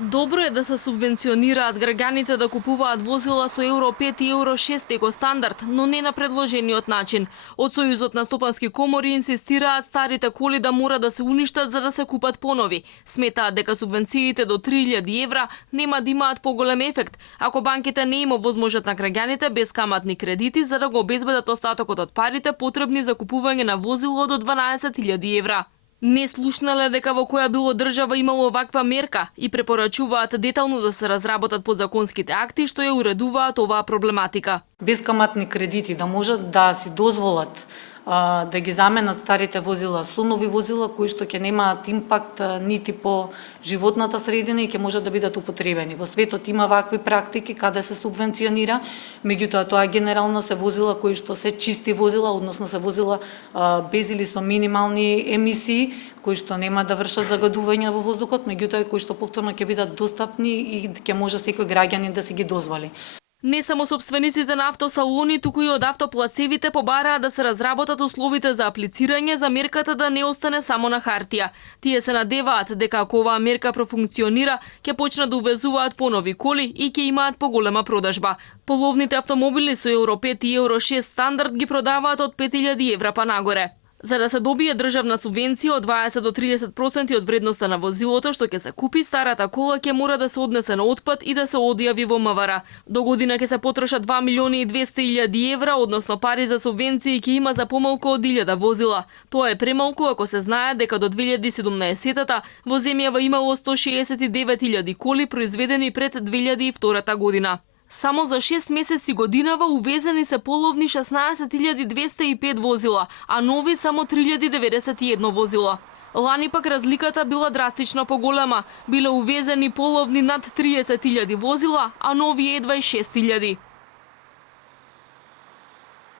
Добро е да се субвенционираат граѓаните да купуваат возила со Евро 5 и Евро 6 екостандард, но не на предложениот начин. Од Сојузот на стопански комори инсистираат старите коли да мора да се уништат за да се купат понови. Сметаат дека субвенциите до 3000 евра нема да имаат поголем ефект, ако банките не им овозможат на граѓаните безкаматни кредити за да го обезбедат остатокот од парите потребни за купување на возило до 12.000 евра. Не слушнале дека во која било држава имало оваква мерка и препорачуваат детално да се разработат подзаконските акти што ја уредуваат оваа проблематика. Безкаматни кредити да можат да си дозволат да ги заменат старите возила со нови возила кои што ќе немаат импакт нити по животната средина и ќе можат да бидат употребени. Во светот има вакви практики каде се субвенционира, меѓутоа тоа генерално се возила кои што се чисти возила, односно се возила без или со минимални емисии, кои што нема да вршат загадување во воздухот, меѓутоа кои што повторно ќе бидат достапни и ќе може секој граѓанин да си ги дозволи. Не само собствениците на автосалони, туку и од автоплацевите побараат да се разработат условите за аплицирање за мерката да не остане само на хартија. Тие се надеваат дека ако оваа мерка профункционира, ќе почнат да увезуваат понови коли и ќе имаат поголема продажба. Половните автомобили со Евро 5 и Евро 6 стандард ги продаваат од 5000 евра па нагоре. За да се добие државна субвенција од 20 до 30% од вредноста на возилото што ќе се купи, старата кола ќе мора да се однесе на отпад и да се одјави во МВР. До година ќе се потрошат 2.200.000 евра, односно пари за субвенции ќе има за помалку од 1000 возила. Тоа е премалку ако се знае дека до 2017-та во земјава имало 169.000 коли произведени пред 2002 година. Само за 6 месеци годинава увезени се половни 16.205 возила, а нови само 3.091 возила. Лани пак разликата била драстично поголема. Биле увезени половни над 30.000 возила, а нови едва и 6.000.